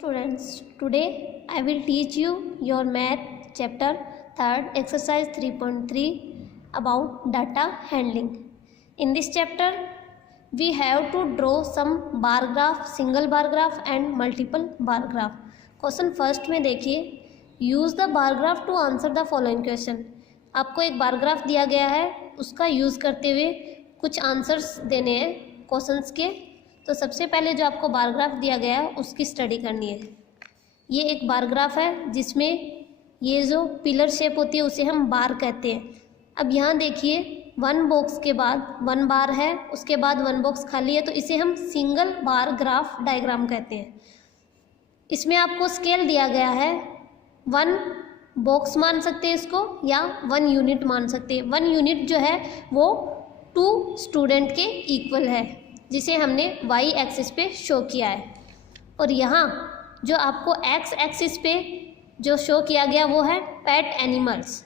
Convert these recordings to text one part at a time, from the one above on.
Students, today I will teach you your math chapter 3rd exercise 3.3 about data handling. In this chapter we have to draw some bar graph, single bar graph and multiple bar graph. Question first में देखिए, use the bar graph to answer the following question. आपको एक bar graph दिया गया है, उसका use करते हुए कुछ आंसर्स देने हैं क्वेश्चंस के। तो सबसे पहले जो आपको बार ग्राफ दिया गया है उसकी स्टडी करनी है। ये एक बार ग्राफ है जिसमें ये जो पिलर शेप होती है उसे हम बार कहते हैं। अब यहाँ देखिए, वन बॉक्स के बाद वन बार है, उसके बाद वन बॉक्स खाली है, तो इसे हम सिंगल बार ग्राफ डायग्राम कहते हैं। इसमें आपको स्केल दिया गया है, वन बॉक्स मान सकते हैं इसको या वन यूनिट मान सकते हैं। वन यूनिट जो है वो 2 स्टूडेंट के इक्वल है, जिसे हमने वाई एक्सिस पे शो किया है। और यहाँ जो आपको एक्स एक्सिस पे जो शो किया गया वो है pet animals,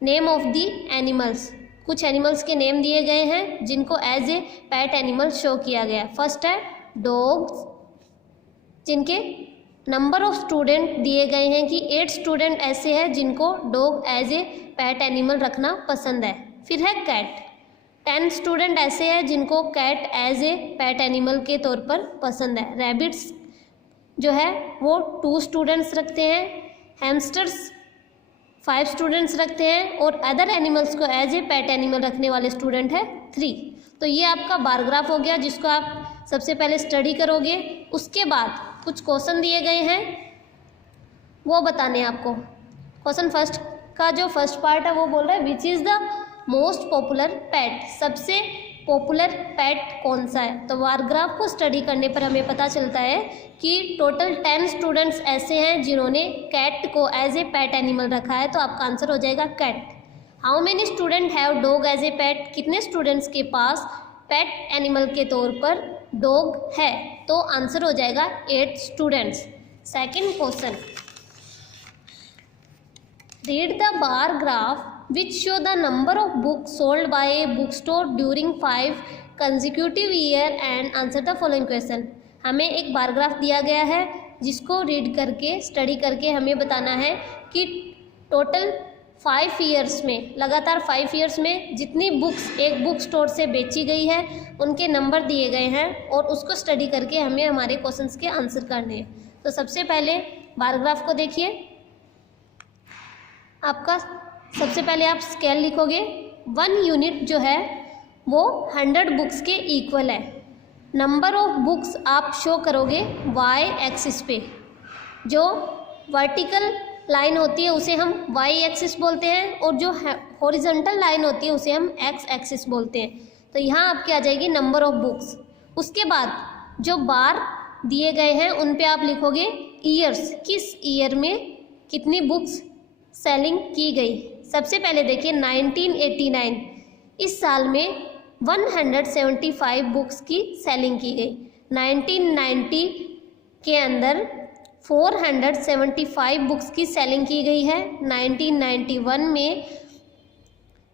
name of the animals. कुछ एनिमल्स के नेम दिए गए हैं जिनको as a pet animal show किया गया है। फर्स्ट है डॉग्स, जिनके नंबर ऑफ स्टूडेंट दिए गए हैं कि 8 स्टूडेंट ऐसे हैं जिनको dog as a pet animal रखना पसंद है। फिर है कैट, 10 स्टूडेंट ऐसे हैं जिनको cat as a pet animal के तौर पर पसंद है। रैबिट्स जो है वो 2 स्टूडेंट्स रखते हैं। हैमस्टर्स 5 स्टूडेंट्स रखते हैं और अदर एनिमल्स को एज ए पेट एनिमल रखने वाले स्टूडेंट है 3। तो ये आपका बार ग्राफ हो गया, जिसको आप सबसे पहले स्टडी करोगे। उसके बाद कुछ क्वेश्चन दिए गए हैं वो बताने हैं आपको। क्वेश्चन फर्स्ट का जो फर्स्ट पार्ट है वो बोल रहा है which is the most popular pet, सबसे पॉपुलर पेट कौन सा है। तो बार ग्राफ को स्टडी करने पर हमें पता चलता है कि टोटल 10 स्टूडेंट्स ऐसे हैं जिन्होंने कैट को एज ए पेट एनिमल रखा है। तो आपका आंसर हो जाएगा cat. How many student have dog as a pet, कितने स्टूडेंट्स के पास पेट एनिमल के तौर पर डॉग है। तो आंसर हो जाएगा 8 students. Second question, read the bar graph which show the number of books sold by a bookstore during 5 consecutive year and answer the following question. हमें एक बार ग्राफ दिया गया है जिसको रीड करके स्टडी करके हमें बताना है कि टोटल 5 ईयर्स में, लगातार 5 ईयर्स में जितनी बुक्स एक बुक स्टोर से बेची गई है उनके नंबर दिए गए हैं और उसको स्टडी करके हमें हमारे क्वेश्चंस के आंसर करने हैं। तो सबसे पहले बार ग्राफ को देखिए। आपका सबसे पहले आप स्केल लिखोगे। 1 यूनिट जो है वो 100 बुक्स के इक्वल है। नंबर ऑफ बुक्स आप शो करोगे वाई एक्सिस पे। जो वर्टिकल लाइन होती है उसे हम वाई एक्सिस बोलते हैं और जो हॉरिजॉन्टल लाइन होती है उसे हम एक्स एक्सिस बोलते हैं। तो यहाँ आपकी आ जाएगी नंबर ऑफ बुक्स। उसके बाद जो बार दिए गए हैं उन पे आप लिखोगे ईयर्स, किस ईयर में कितनी बुक्स सेलिंग की गई। सबसे पहले देखिए 1989, इस साल में 175 बुक्स की सेलिंग की गई। 1990 के अंदर 475 बुक्स की सेलिंग की गई है। 1991 में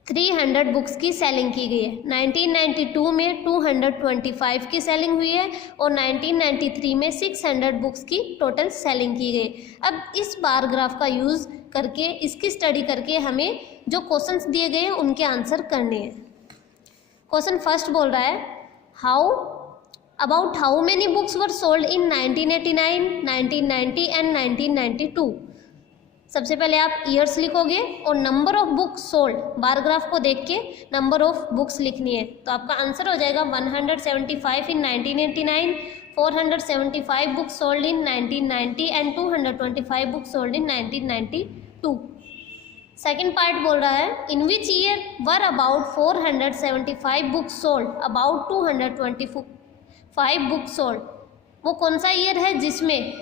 300 बुक्स की सेलिंग की गई है। 1992 में 225 की सेलिंग हुई है और 1993 में 600 बुक्स की टोटल सेलिंग की गई। अब इस बार ग्राफ का यूज़ करके, इसकी स्टडी करके हमें जो क्वेश्चंस दिए गए हैं उनके आंसर करने हैं। क्वेश्चन फर्स्ट बोल रहा है how many books were sold in 1989, 1990 and 1992। सबसे पहले आप ईयर्स लिखोगे और number of books sold, bar graph को देख के नंबर ऑफ बुक्स लिखनी है। तो आपका आंसर हो जाएगा 175 in 1989, 475 books sold in 1990 and 225 books sold in 1992। Second part बोल रहा है in which year were about 475 books sold, about 225 books sold. वो कौन सा ईयर है जिसमें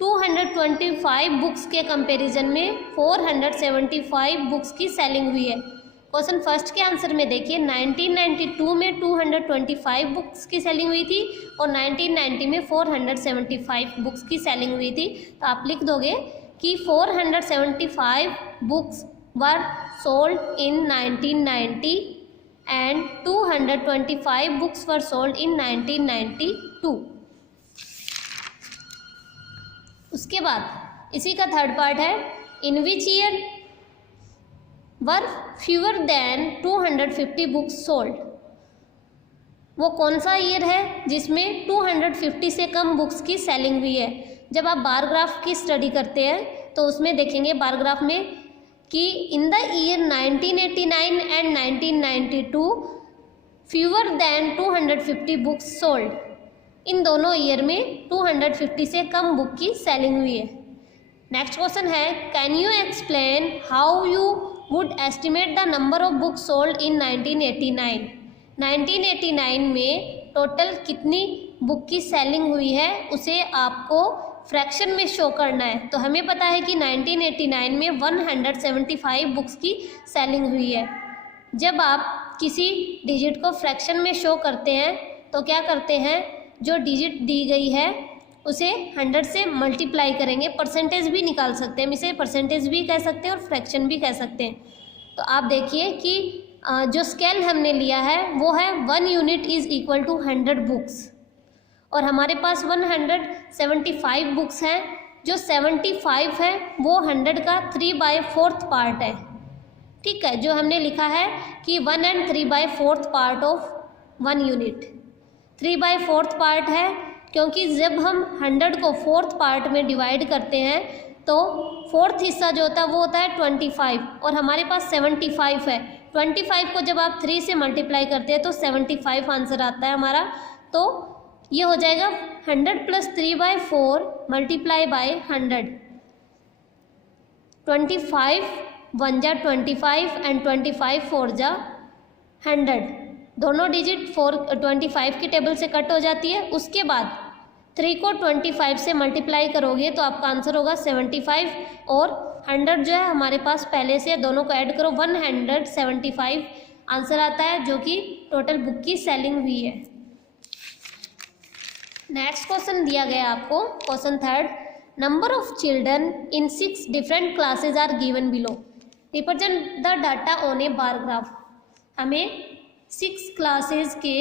225 बुक्स के कंपैरिजन में 475 बुक्स की सेलिंग हुई है। क्वेश्चन फर्स्ट के आंसर में देखिए 1992 में 225 बुक्स की सेलिंग हुई थी और 1990 में 475 बुक्स की सेलिंग हुई थी। तो आप लिख दोगे कि 475 books were sold in 1990 and 225 books were sold in 1992। उसके बाद इसी का थर्ड पार्ट है, in which year were fewer than 250 books sold. वो कौन सा ईयर है जिसमें 250 से कम बुक्स की सेलिंग हुई है। जब आप बार ग्राफ की स्टडी करते हैं तो उसमें देखेंगे बार ग्राफ में कि in the year 1989 and 1992 fewer than 250 books sold. इन दोनों ईयर में 250 से कम बुक की सेलिंग हुई है। नेक्स्ट क्वेश्चन है, can you explain how you would estimate the number of books sold इन 1989। 1989 में टोटल कितनी बुक की सेलिंग हुई है उसे आपको फ्रैक्शन में शो करना है। तो हमें पता है कि 1989 में 175 बुक्स की सेलिंग हुई है। जब आप किसी डिजिट को फ्रैक्शन में शो करते हैं तो क्या करते हैं, जो डिजिट दी गई है उसे 100 से मल्टीप्लाई करेंगे। परसेंटेज भी निकाल सकते हैं, हम इसे परसेंटेज भी कह सकते हैं और फ्रैक्शन भी कह सकते हैं। तो आप देखिए कि जो स्केल हमने लिया है वो है 1 unit is equal to 100 books, और हमारे पास 175 बुक्स हैं। जो 75 है वो 100 का 3/4 पार्ट है। ठीक है, जो हमने लिखा है कि 1 and 3/4 part of 1 unit 3/4 part है, क्योंकि जब हम 100 को 4th पार्ट में डिवाइड करते हैं तो 4th हिस्सा जो होता है वो होता है 25, और हमारे पास 75 है। 25 को जब आप 3 से मल्टीप्लाई करते हैं तो 75 आंसर आता है हमारा। तो ये हो जाएगा 100 + 3/4 मल्टीप्लाई बाय 100। 25 1 जा 25 एंड 25 4 जा 100। दोनों डिजिट 25 की टेबल से कट हो जाती है। उसके बाद 3 को 25 से मल्टीप्लाई करोगे तो आपका आंसर होगा 75, और 100 जो है हमारे पास पहले से, दोनों को ऐड करो 175 आंसर आता है, जो कि टोटल बुक की सेलिंग हुई है। नेक्स्ट क्वेश्चन दिया गया आपको, question third, number of children in 6 different classes are given below, represent the data on a bar graph. हमें 6 क्लासेज के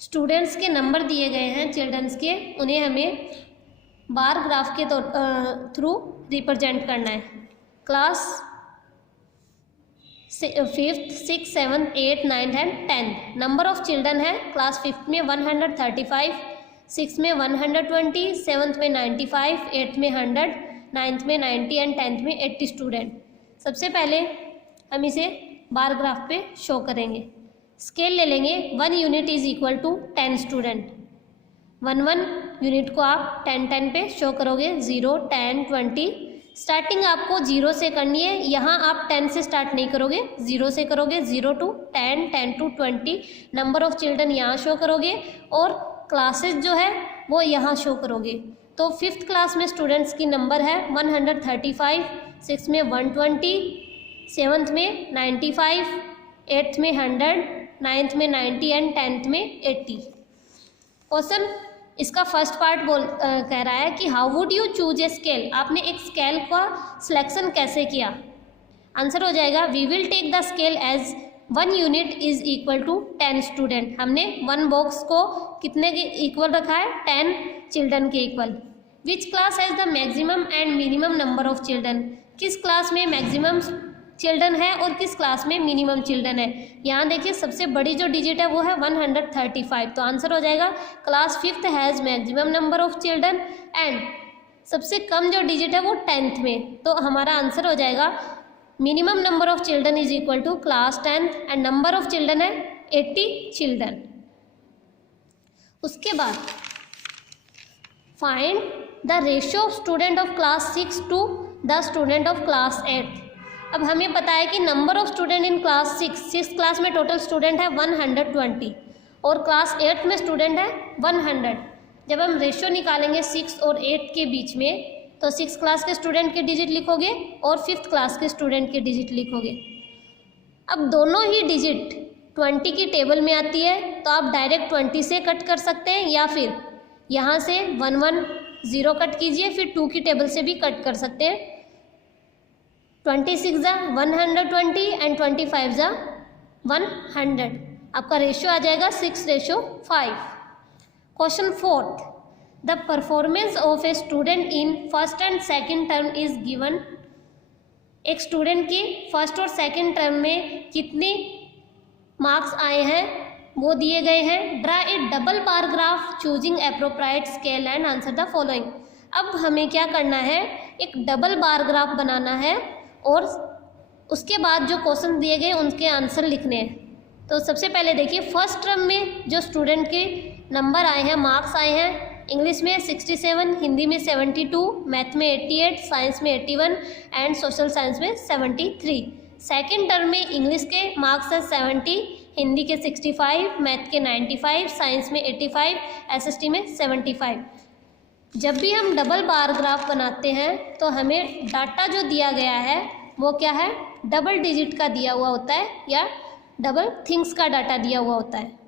स्टूडेंट्स के नंबर दिए गए हैं, चिल्ड्रंस के, उन्हें हमें बार ग्राफ के थ्रू रिप्रेजेंट करना है। Class 5th 6th 7th 8th 9th and 10th। Number of children है क्लास 5th में 135, 6th में 120, 7th में 95, 8th में 100, 9th में 90 एंड 10th में 80 स्टूडेंट। सबसे पहले हम इसे बार ग्राफ पे शो करेंगे। स्केल ले लेंगे, 1 unit is equal to 10 student. 1 unit को आप 10 पे शो करोगे, 0 10 20। स्टार्टिंग आपको 0 से करनी है, यहाँ आप 10 से स्टार्ट नहीं करोगे, 0 से करोगे, 0 to 10, 10 to 20। Number of children यहाँ शो करोगे और क्लासेस जो है वो यहाँ शो करोगे। तो 5th क्लास में स्टूडेंट्स की नंबर है 135, 6th में 120, 7th में 95, 8th में 100, 9th में 90 एंड 10th में 80। क्वेश्चन इसका फर्स्ट पार्ट कह रहा है कि how would you choose a scale. आपने एक स्केल का सिलेक्शन कैसे किया। आंसर हो जाएगा, we will take the scale as 1 unit is equal to 10 student. हमने 1 बॉक्स को कितने के इक्वल रखा है, 10 चिल्ड्रन के equal. Which class has the maximum and minimum number of children. किस क्लास में मैक्सिमम चिल्ड्रन है और किस क्लास में मिनिमम चिल्ड्रन है। यहाँ देखिए सबसे बड़ी जो डिजिट है वो है 135। तो आंसर हो जाएगा class 5th has maximum number of children, and सबसे कम जो डिजिट है वो 10th में। तो हमारा आंसर हो जाएगा minimum number of children is equal to class 10th and number of children है 80 चिल्ड्रन। उसके बाद find the ratio of student of class 6 to the student of class 8। अब हमें पता है कि number of student in class 6 class में total student है 120 और क्लास 8 में स्टूडेंट है 100। जब हम रेशियो निकालेंगे 6 और 8 के बीच में तो 6 क्लास के स्टूडेंट के डिजिट लिखोगे और 5th क्लास के स्टूडेंट के डिजिट लिखोगे। अब दोनों ही डिजिट 20 की टेबल में आती है तो आप डायरेक्ट 20 से कट कर सकते हैं, या फिर यहाँ से 110 कट कीजिए, फिर 2 की टेबल से भी कट कर सकते हैं। 26 जा 120 एंड 25 जा 100। आपका रेशियो आ जाएगा 6:5। Question 4th, the performance of a student in first and second term is given. एक स्टूडेंट की फर्स्ट और सेकेंड टर्म में कितने मार्क्स आए हैं वो दिए गए हैं। Draw a double bar graph choosing appropriate scale and answer the following. अब हमें क्या करना है, एक डबल बार ग्राफ बनाना है और उसके बाद जो क्वेश्चन दिए गए उनके आंसर लिखने हैं। तो सबसे पहले देखिए, फर्स्ट टर्म में जो स्टूडेंट के नंबर आए हैं, मार्क्स आए हैं, इंग्लिश में 67, हिंदी में 72, मैथ में 88, साइंस में 81 एंड सोशल साइंस में 73। सेकेंड टर्म में इंग्लिश के मार्क्स हैं 70, हिंदी के 65, मैथ के 95, साइंस में 85, एसएसटी में 75। जब भी हम डबल बार ग्राफ बनाते हैं तो हमें डाटा जो दिया गया है वो क्या है, डबल डिजिट का दिया हुआ होता है या डबल थिंग्स का डाटा दिया हुआ होता है।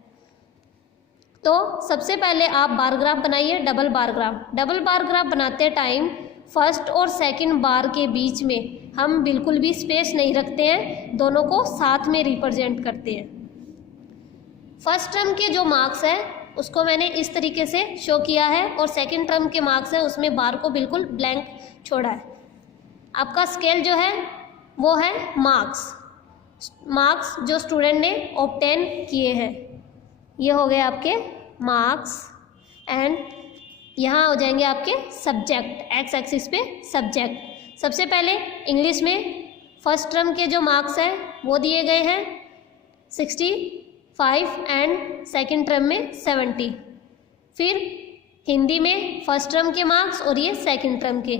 तो सबसे पहले आप बार ग्राफ बनाइए, double bar graph. Double bar graph बनाते टाइम फर्स्ट और सेकंड बार के बीच में हम बिल्कुल भी स्पेस नहीं रखते हैं, दोनों को साथ में रिप्रेजेंट करते हैं। फर्स्ट टर्म के जो मार्क्स हैं उसको मैंने इस तरीके से शो किया है और सेकंड टर्म के मार्क्स हैं उसमें बार को बिल्कुल ब्लैंक छोड़ा है। आपका स्केल जो है वो है मार्क्स जो स्टूडेंट ने ऑब्टेन किए हैं। ये हो गए आपके मार्क्स एंड यहाँ हो जाएंगे आपके सब्जेक्ट, एक्स एक्सिस पे सब्जेक्ट। सबसे पहले इंग्लिश में फर्स्ट टर्म के जो मार्क्स हैं वो दिए गए हैं 65 एंड सेकंड टर्म में 70। फिर हिंदी में फर्स्ट टर्म के मार्क्स और ये सेकंड टर्म के।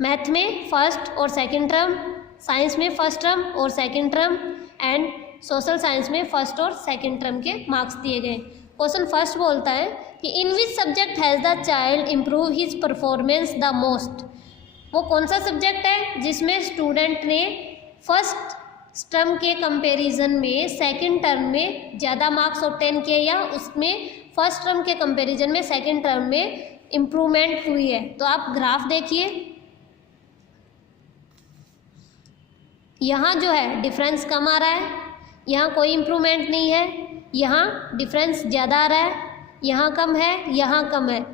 मैथ में फर्स्ट और सेकंड टर्म, साइंस में फर्स्ट टर्म और second term and social science में फर्स्ट और सेकंड टर्म के मार्क्स दिए गए। क्वेश्चन फर्स्ट बोलता है कि in which subject has the child improve his performance the most. वो कौन सा सब्जेक्ट है जिसमें स्टूडेंट ने फर्स्ट टर्म के कंपैरिजन में सेकंड टर्म में ज़्यादा मार्क्स ऑब्टेन किए या उसमें फर्स्ट टर्म के कंपैरिजन में सेकंड टर्म में इम्प्रूवमेंट हुई है। तो आप ग्राफ देखिए, यहाँ जो है डिफरेंस कम आ रहा है, यहाँ कोई इम्प्रूवमेंट नहीं है, यहाँ डिफरेंस ज़्यादा आ रहा है, यहाँ कम है, यहाँ कम है।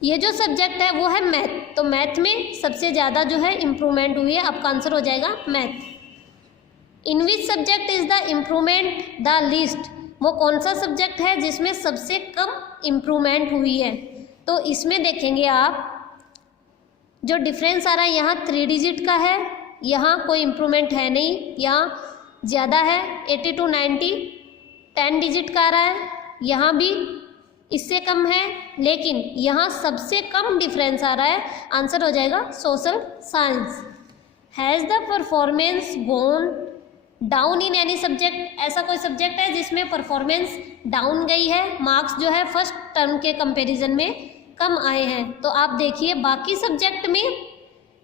ये जो सब्जेक्ट है वो है मैथ, तो मैथ में सबसे ज़्यादा जो है इम्प्रूवमेंट हुई है। आपका आंसर हो जाएगा math. In which subject is the improvement the least. वो कौन सा सब्जेक्ट है जिसमें सबसे कम इम्प्रूवमेंट हुई है। तो इसमें देखेंगे आप जो डिफरेंस आ रहा है यहाँ 3 डिजिट का है, यहाँ कोई इम्प्रूवमेंट है नहीं, यहाँ ज़्यादा है 80 to 90 10 डिजिट का आ रहा है, यहाँ भी इससे कम है, लेकिन यहाँ सबसे कम डिफरेंस आ रहा है। आंसर हो जाएगा social science. Has the performance gone down in any subject. ऐसा कोई सब्जेक्ट है जिसमें परफॉर्मेंस डाउन गई है, मार्क्स जो है फर्स्ट टर्म के कंपैरिजन में कम आए हैं। तो आप देखिए बाकी सब्जेक्ट में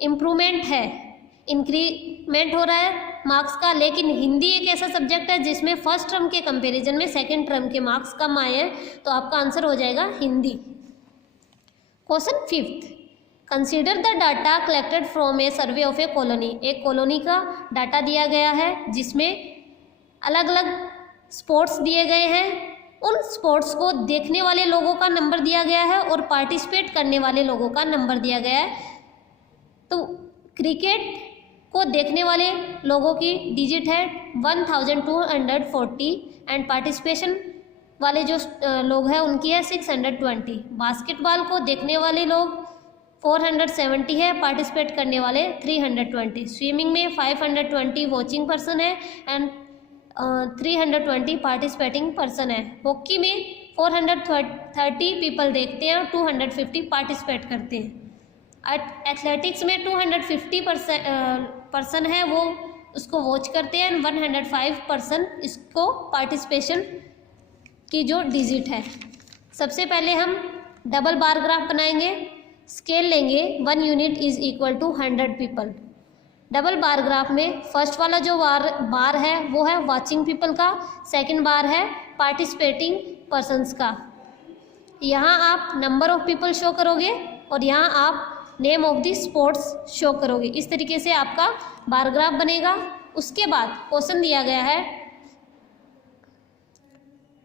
इम्प्रूवमेंट है, इंक्रीमेंट हो रहा है मार्क्स का, लेकिन हिंदी एक ऐसा सब्जेक्ट है जिसमें फर्स्ट टर्म के कंपैरिजन में सेकंड टर्म के मार्क्स कम आए हैं। तो आपका आंसर हो जाएगा Hindi. Question 5th, consider the data collected from A survey of A colony. एक कॉलोनी का डाटा दिया गया है जिसमें अलग अलग स्पोर्ट्स दिए गए हैं। उन स्पोर्ट्स को देखने वाले लोगों का नंबर दिया गया है और पार्टिसिपेट करने वाले लोगों का नंबर दिया गया है। तो क्रिकेट को देखने वाले लोगों की डिजिट है 1240 एंड पार्टिसिपेशन वाले जो लोग हैं उनकी है 620। बास्केटबॉल को देखने वाले लोग 470 है, पार्टिसिपेट करने वाले 320। स्विमिंग में 520 वॉचिंग पर्सन है एंड 320 पार्टिसिपेटिंग पर्सन है। हॉकी में 430 पीपल देखते हैं और 250 पार्टिसिपेट करते हैं। एथलेटिक्स में 250 पर्सन है वो उसको वॉच करते हैं, 105 पर्सन इसको पार्टिसिपेशन की जो डिजिट है। सबसे पहले हम डबल बार ग्राफ बनाएंगे, स्केल लेंगे 1 unit is equal to 100 people. Double bar graph में फर्स्ट वाला जो बार है वो है वॉचिंग पीपल का, सेकंड बार है पार्टिसिपेटिंग पर्सन्स का। यहाँ आप नंबर ऑफ पीपल शो करोगे और यहाँ आप name of the sports show करोगे। इस तरीके से आपका बार ग्राफ बनेगा। उसके बाद क्वेश्चन दिया गया है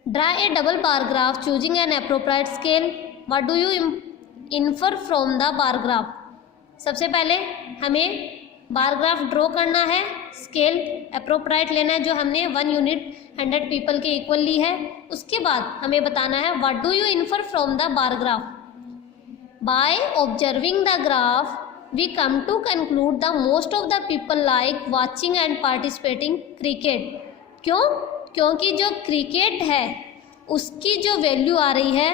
draw a double bar graph choosing an appropriate scale what do you infer from the bar graph. सबसे पहले हमें बार ग्राफ ड्रॉ करना है, स्केल अप्रोप्रिएट लेना है जो हमने 1 यूनिट 100 पीपल के इक्वल ली है। उसके बाद हमें बताना है what do you infer from the bar graph. By observing the graph we come to conclude the most of the people like watching and participating cricket. क्यों? क्योंकि जो क्रिकेट है उसकी जो वैल्यू आ रही है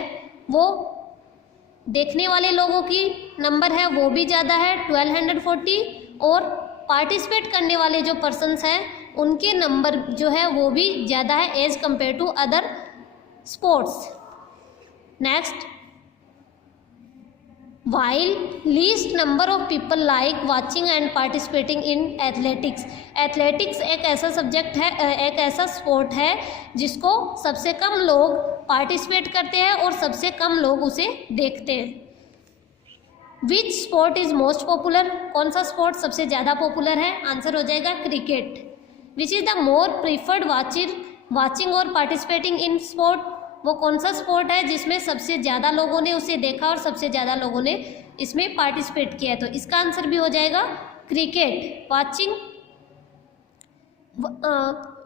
वो देखने वाले लोगों की नंबर है वो भी ज़्यादा है 1240, और पार्टिसिपेट करने वाले जो पर्सन्स हैं उनके नंबर जो है वो भी ज़्यादा है as compare to other sports. Next, while least number of people like watching and participating in athletics। Athletics एक ऐसा सब्जेक्ट है, एक ऐसा स्पोर्ट है जिसको सबसे कम लोग पार्टिसिपेट करते हैं और सबसे कम लोग उसे देखते हैं। Which sport is most popular, कौन सा स्पोर्ट सबसे ज़्यादा पॉपुलर है? आंसर हो जाएगा cricket. Which is the more preferred watching और पार्टिसिपेटिंग इन स्पोर्ट, वो कौन सा स्पोर्ट है जिसमें सबसे ज़्यादा लोगों ने उसे देखा और सबसे ज़्यादा लोगों ने इसमें पार्टिसिपेट किया है? तो इसका आंसर भी हो जाएगा cricket. Watching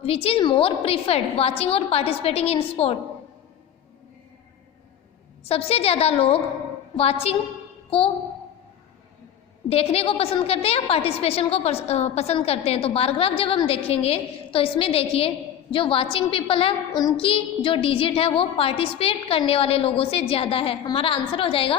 which is more preferred watching और पार्टिसिपेटिंग इन स्पोर्ट, सबसे ज़्यादा लोग वाचिंग को देखने को पसंद करते हैं या पार्टिसिपेशन को पसंद करते हैं? तो बार ग्राफ जब हम देखेंगे तो इसमें देखिए जो वाचिंग पीपल है उनकी जो डिजिट है वो पार्टिसिपेट करने वाले लोगों से ज़्यादा है। हमारा आंसर हो जाएगा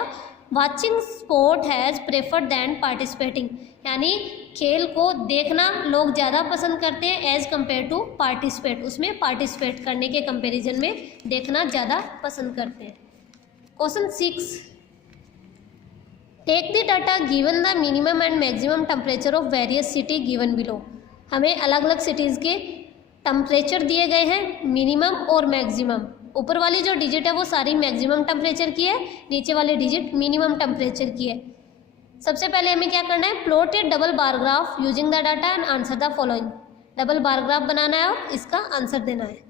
watching sport has preferred than participating, यानी खेल को देखना लोग ज़्यादा पसंद करते हैं एज़ कम्पेयर टू पार्टिसिपेट, उसमें पार्टिसिपेट करने के कंपैरिजन में देखना ज़्यादा पसंद करते हैं। Question 6, take the data given the minimum and maximum temperature of various city given below. हमें अलग अलग सिटीज़ के टेम्परेचर दिए गए हैं, मिनिमम और मैक्सिमम। ऊपर वाली जो डिजिट है वो सारी मैक्सिमम टेम्परेचर की है, नीचे वाली डिजिट मिनिमम टेम्परेचर की है। सबसे पहले हमें क्या करना है, plot a double bar graph using the data and answer the following. Double bar graph बनाना है और इसका आंसर देना है।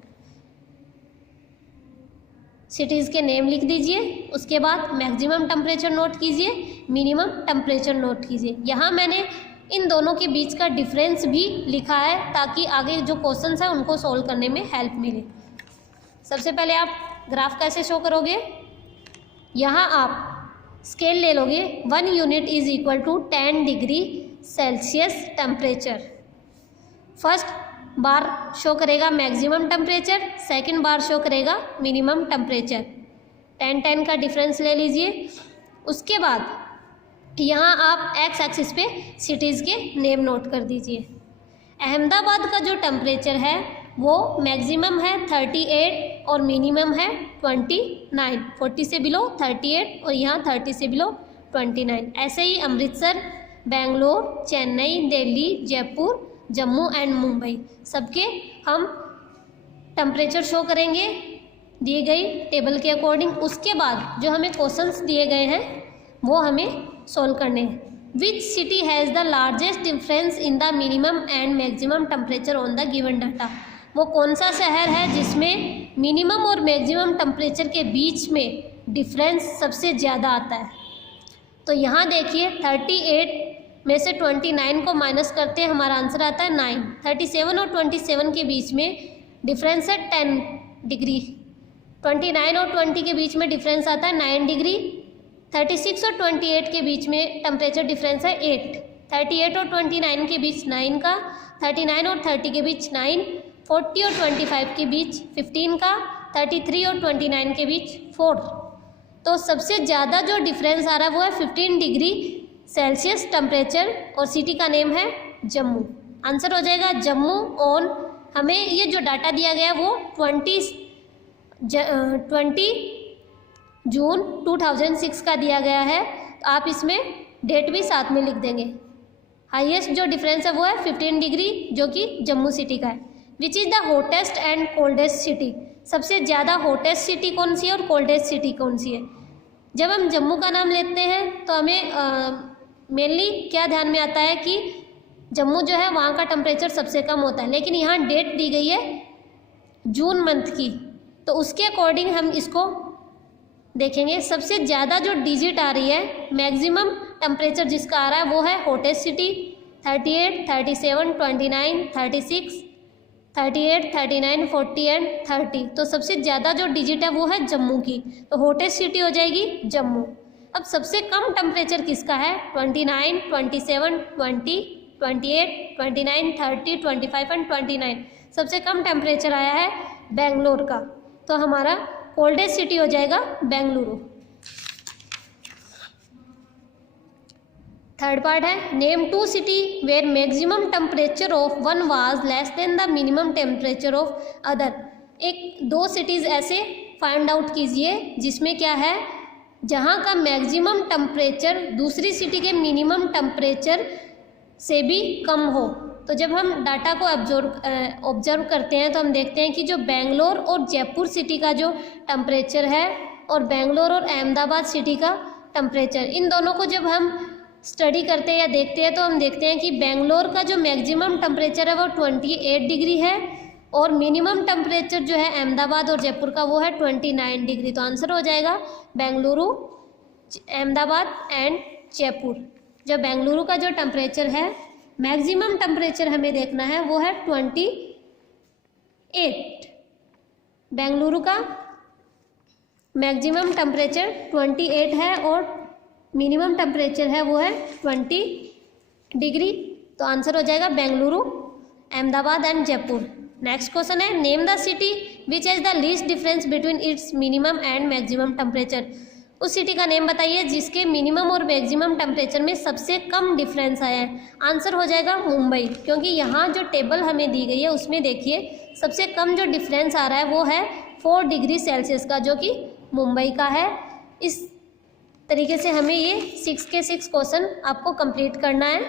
सिटीज़ के नेम लिख दीजिए, उसके बाद मैक्सिमम टेम्परेचर नोट कीजिए, मिनिमम टेम्परेचर नोट कीजिए। यहाँ मैंने इन दोनों के बीच का डिफरेंस भी लिखा है ताकि आगे जो क्वेश्चंस हैं उनको सॉल्व करने में हेल्प मिले। सबसे पहले आप ग्राफ कैसे शो करोगे, यहाँ आप स्केल ले लोगे, 1 unit is equal to 10 degree Celsius temperature. First bar show करेगा maximum temperature, second bar show करेगा मिनिमम टेम्परेचर। 10 का डिफरेंस ले लीजिए। उसके बाद यहाँ आप एक्स एक्सिस पे सिटीज़ के नेम नोट कर दीजिए। अहमदाबाद का जो टेम्परेचर है वो मैक्सिमम है 38 और मिनिमम है 29, 40 से बिलो 38 और यहाँ 30 से बिलो 29। ऐसे ही अमृतसर, बेंगलोर, चेन्नई, दिल्ली, जयपुर, जम्मू एंड मुंबई सबके हम टेम्परेचर शो करेंगे दी गई टेबल के अकॉर्डिंग। उसके बाद जो हमें क्वेश्चंस दिए गए हैं वो हमें सोल्व करने हैं। Which city has the largest difference in the minimum and maximum temperature on the given data, वो कौन सा शहर है जिसमें मिनिमम और मैक्सिमम टेम्परेचर के बीच में डिफरेंस सबसे ज़्यादा आता है? तो यहाँ देखिए 38 में से 29 को माइनस करते हैं, हमारा आंसर आता है 9। 37 और 27 के बीच में डिफरेंस है 10 डिग्री। 29 और 20 के बीच में डिफरेंस आता है 9 डिग्री। 36 और 28 के बीच में टेम्परेचर डिफरेंस है 8। 38 और 29 के बीच 9 का, 39 और 30 के बीच 9, 40 और 25 के बीच 15 का, 33 और 29 के बीच 4। तो सबसे ज़्यादा जो डिफरेंस आ रहा है वो है 15 डिग्री सेल्सियस टेम्परेचर और सिटी का नेम है जम्मू। आंसर हो जाएगा जम्मू। ऑन हमें ये जो डाटा दिया गया है वो 20 जून 2006 का दिया गया है। तो आप इसमें डेट भी साथ में लिख देंगे। हाईएस्ट जो डिफरेंस है वो है 15 डिग्री जो कि जम्मू सिटी का है। Which is the hottest and coldest city, सबसे ज़्यादा हॉटेस्ट सिटी कौन सी है और कोल्डेस्ट सिटी कौन सी है? जब हम जम्मू का नाम लेते हैं तो हमें मेनली क्या ध्यान में आता है कि जम्मू जो है वहाँ का टेम्परेचर सबसे कम होता है, लेकिन यहाँ डेट दी गई है जून मंथ की, तो उसके अकॉर्डिंग हम इसको देखेंगे सबसे ज़्यादा जो डिजिट आ रही है, मैक्सिमम टेम्परेचर जिसका आ रहा है वो है हॉटेस्ट सिटी 38, 37, 29, 36, 38, 39, 40 एंड 30। तो सबसे ज़्यादा जो डिजिट है वो है जम्मू की, तो हॉटेस्ट सिटी हो जाएगी जम्मू। अब सबसे कम टेम्परेचर किसका है? 29, 27, 20, 28, 29, 30, 25 एंड 29। सबसे कम टेम्परेचर आया है बेंगलोर का, तो हमारा कोल्डेस्ट सिटी हो जाएगा बेंगलुरु। थर्ड पार्ट है name 2 city where maximum temperature of one was less than the minimum temperature of other. एक 2 सिटीज़ ऐसे फाइंड आउट कीजिए जिसमें क्या है, जहाँ का मैक्सिमम टेम्परेचर दूसरी सिटी के मिनिमम टेम्परेचर से भी कम हो। तो जब हम डाटा को ऑब्जर्व करते हैं तो हम देखते हैं कि जो बेंगलोर और जयपुर सिटी का जो टेम्परेचर है और बेंगलोर और अहमदाबाद सिटी का टेम्परेचर, इन दोनों को जब हम स्टडी करते हैं या देखते हैं तो हम देखते हैं कि बेंगलोर का जो मैक्सिमम टेम्परेचर है वो 28 डिग्री है और मिनिमम टेम्परेचर जो है अहमदाबाद और जयपुर का वो है 29 डिग्री। तो आंसर हो जाएगा बेंगलुरु, अहमदाबाद एंड जयपुर। जो बेंगलुरु का जो टेम्परेचर है, मैक्सिमम टेम्परेचर हमें देखना है वो है 28। बेंगलुरु का मैक्सिमम टेम्परेचर 28 है और मिनिमम टेम्परेचर है वो है 20 डिग्री। तो आंसर हो जाएगा Bengaluru, Ahmedabad and Jaipur. Next question है name the city which has the least difference between its minimum and maximum temperature. उस सिटी का नेम बताइए जिसके मिनिमम और मैक्सिमम टेम्परेचर में सबसे कम डिफरेंस आया है। आंसर हो जाएगा मुंबई, क्योंकि यहाँ जो टेबल हमें दी गई है उसमें देखिए सबसे कम जो डिफरेंस आ रहा है वो है 4 डिग्री सेल्सियस का, जो कि मुंबई का है। इस तरीके से हमें ये 6 के 6 क्वेश्चन आपको कंप्लीट करना है।